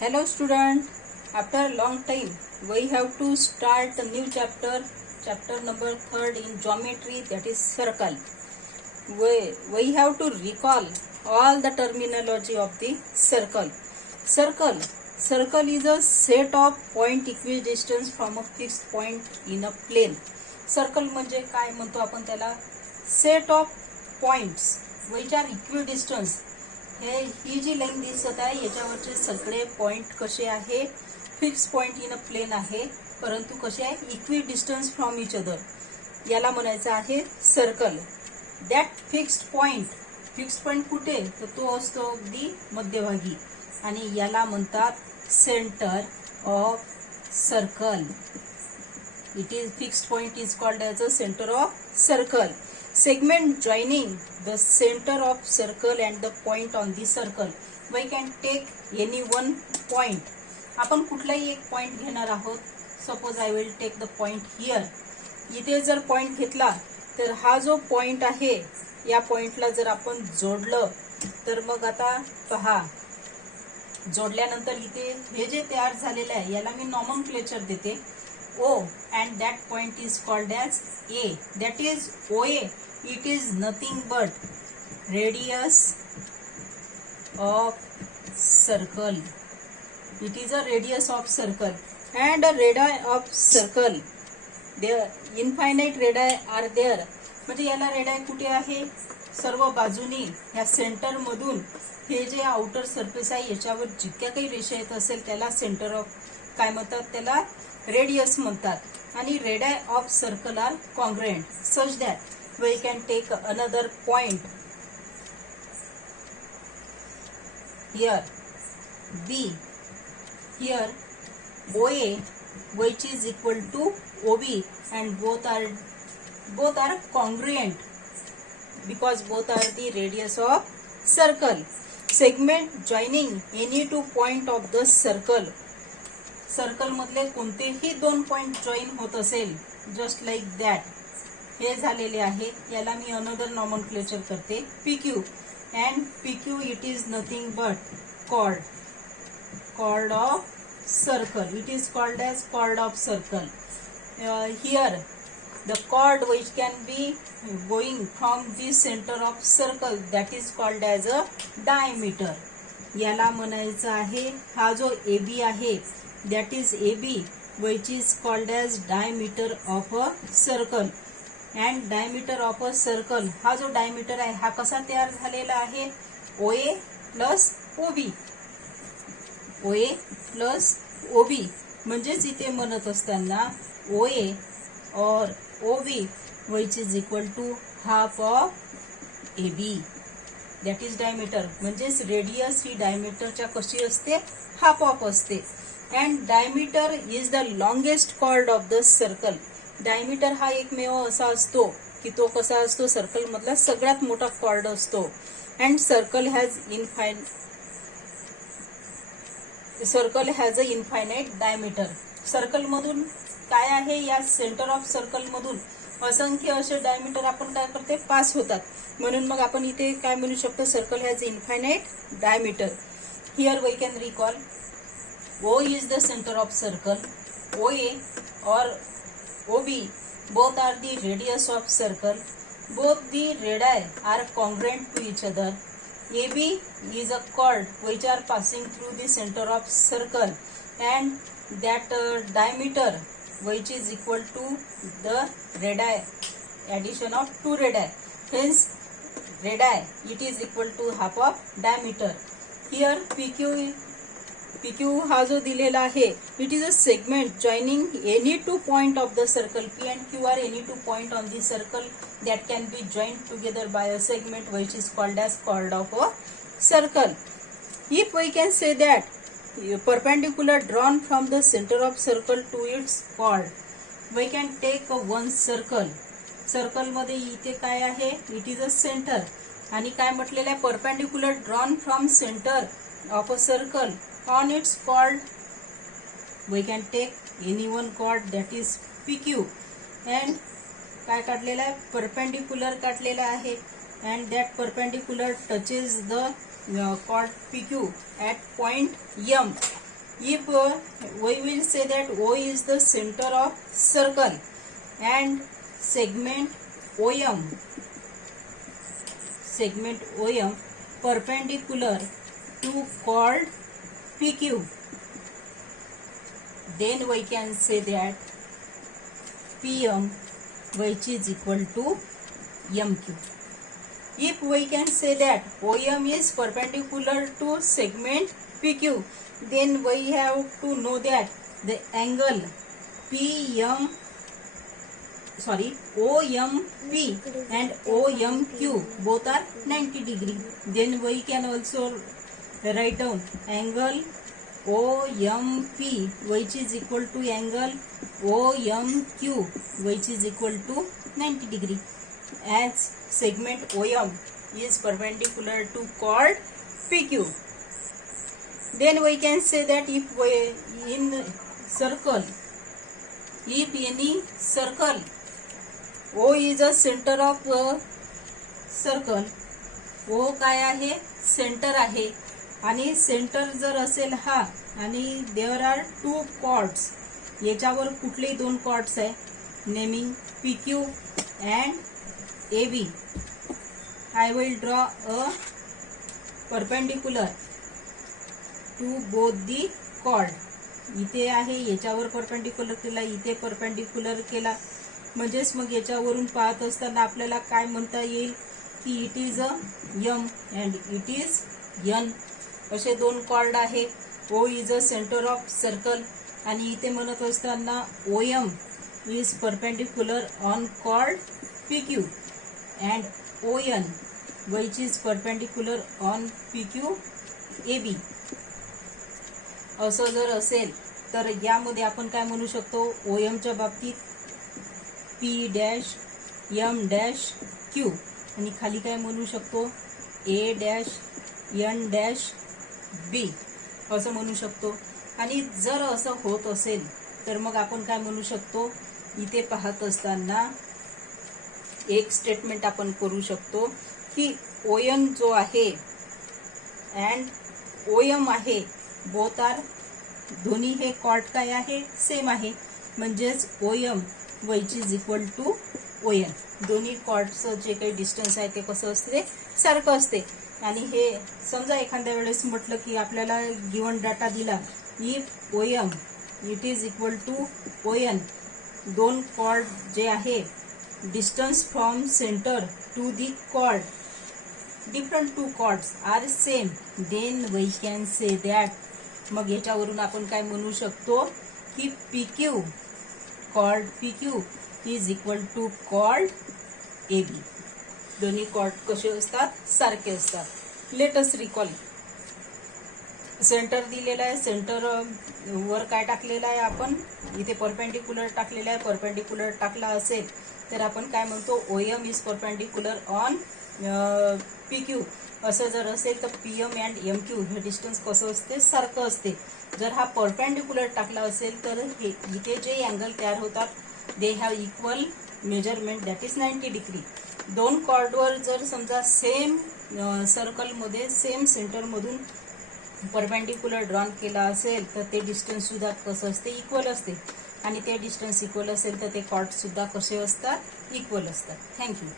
Hello student, after a long time we have to start a new chapter number 3rd in geometry, that is circle. We have to recall all the terminology of the circle. Circle is a set of point equidistance from a fixed point in a plane. Circle म्हणजे काय म्हणतो आपण त्याला, set of points which are equidistance. ही जी line दिसत आहे याच्यावरचे सगळे पॉइंट कसे आहे, fix point in a plane आहे, परंतु कसे आहे, equidistance from each other. याला म्हणायचं आहे सर्कल. दॅट फिक्स्ड पॉइंट कुठे, तर तो असतो अगदी मध्यभागी आणि याला म्हणतात centre of circle. It is fixed point is called as a centre of circle. Segment joining the center of circle and the point on the circle. We can take any one point. आपण कुठलाही एक point घेणार आहोत. Suppose I will take the point here. इथे जर point घेतला तर हा जो पॉइंट आहे या पॉइंटला जर आपण जोडलं तर मग आता पहा, जोडल्यानंतर इथे हे जे तयार झालेलं आहे याला मी नॉमेनक्लेचर देते O, and that point is called as A. That is OA. It is nothing but radius of circle. It is a radius of circle, and a radii of circle. There infinite radii are there. म्हणजे याला रेडाय कुठे आहे, सर्व बाजूनी ह्या centre मधून हे जे आउटर सरफेस आहे याच्यावर जितक्या काही रेषा येत असेल त्याला सेंटर ऑफ काय म्हणतात, त्याला रेडियस म्हणतात. आणि radii of circle are congruent such that we can take another point here B. Here OA which is equal to OB, and both are congruent because both are the radius of circle. Segment joining any two point of the circle. Circle मधले कोणतेही दोन point join होत असेल, just like that, हे झालेले आहे. याला me another nomenclature करते PQ, and PQ it is nothing but chord of circle. It is called as chord of circle. Here the chord which can be going from the center of circle, that is called as a diameter. याला म्हणायचं आहे, हा जो AB आहे that is AB which is called as diameter of a circle. And diameter of a circle, हा जो diameter आहे हा कसा तयार झालेला आहे, OA plus OB. OA plus OB म्हणजेच इथे म्हणत असताना OA or OB which is equal to half of AB. that is diameter. म्हणजेच रेडियस ही डायमीटरच्या कशी असते, हाफ ऑफ असते. And diameter is the longest chord of the circle. Diameter हा एकमेव असा असतो की तो कसा असतो, सर्कल मधला सगळ्यात मोठा कॉर्ड असतो. And circle has a infinite diameter. Circle मधून काय आहे, या सेंटर ऑफ सर्कल मधून असंख्य असे डायमीटर आपण काय करते, पास होतात. म्हणून मग आपण इथे काय म्हणू शकतो, circle has infinite diameter. Here we can recall O is the center of circle. OA or OB both are the radius of circle. Both the radii are congruent to each other. AB is a chord which are passing through the center of circle, and that diameter which is equal to the radii, addition of two radii. Hence radii it is equal to half of diameter. Here PQ हा जो दिलेला आहे, it is a segment joining any two point of the circle. P and Q are any two point on the circle that can be joined together by a segment which is called as chord of a circle. If we can say that perpendicular drawn from the center of circle to its chord, we can take one circle. Circle मध्ये इथे काय आहे, it is a centre. आणि काय म्हटलेलं आहे, perpendicular drawn from centre of a circle on its chord we can take any one chord, that is PQ. and काय काढलेला आहे, परपेंडिक्युलर काढलेला आहे, and that perpendicular touches the chord PQ at point M. if we will say that O is the center of circle and segment OM perpendicular to chord PQ, then we can say that PM which is equal to MQ. If we can say that OM is perpendicular to segment PQ, then we have to know that the angle OMP and OMQ both are 90 degree. Then we can also write down angle OMP which is equal to angle OMQ which is equal to 90 degree, as segment OM is perpendicular to chord PQ. Then we can say that if any circle O is a center of circle, O काय आहे, centre आहे, आणि centre जर असेल हा, आणि there R two chords, याच्यावर कुठलेही दोन कॉर्ड्स आहे, naming PQ and AB. I will draw a perpendicular to both the chord. इथे आहे, याच्यावर परपेंडिक्युलर केला, इथे परपेंडिक्युलर केला, म्हणजेच मग याच्यावरून पाहत असताना आपल्याला काय म्हणता येईल की it is a M and it is N. असे दोन कॉर्ड आहे. O is a centre of circle, आणि इथे म्हणत असताना OM is perpendicular on chord PQ and ON which is perpendicular on PQ AB. असं जर असेल तर यामध्ये आपण काय म्हणू शकतो, OM च्या बाबतीत P', M', Q, आणि खाली काय म्हणू शकतो, A', N', B असं म्हणू शकतो. आणि जर असं होत असेल तर मग आपण काय म्हणू शकतो, इथे पाहत असताना एक स्टेटमेंट आपण करू शकतो की ON जो आहे अँड OM आहे, बोथ आर, दोन्ही हे कॉर्ड काय आहे, सेम आहे, म्हणजेच OM which is equal to ON. दोन्ही कॉर्डचं जे काही डिस्टन्स आहे ते कसं असते, सारखं असते. आणि हे समजा एखाद्या वेळेस म्हटलं की आपल्याला गिवन डाटा दिला, if OM it is equal to ON, दोन कॉर्ड जे आहे, distance from centre to the chord, different two chords are same, then we can say that, मग याच्यावरून आपण काय म्हणू शकतो की PQ, chord PQ is equal to chord AB. दोन्ही कॉर्ड कसे असतात, सारखे असतात. Let us recall. सेंटर दिलेला आहे, सेंटर वर काय टाकलेलं आहे, आपण इथे परपेंडिक्युलर टाकलेला आहे. परपेंडिक्युलर टाकला असेल तर आपण काय म्हणतो, OM is perpendicular on PQ. असं जर असेल तर PM अँड MQ हे डिस्टन्स कसं असते, सारखं असते. जर हा परपेंडिक्युलर टाकला असेल तर हे इथे जे अँगल तयार होतात they have equal measurement, that is 90 degree. दोन कॉर्डवर जर समजा सेम सर्कलमध्ये सेम सेंटरमधून परपेंडिक्युलर ड्रॉन केला असेल तर ते डिस्टन्स सुद्धा कसं असते, इक्वल असते. आणि ते डिस्टन्स इक्वल असेल तर ते कॉर्ड सुद्धा कसे असतात, इक्वल असतात. थँक्यू.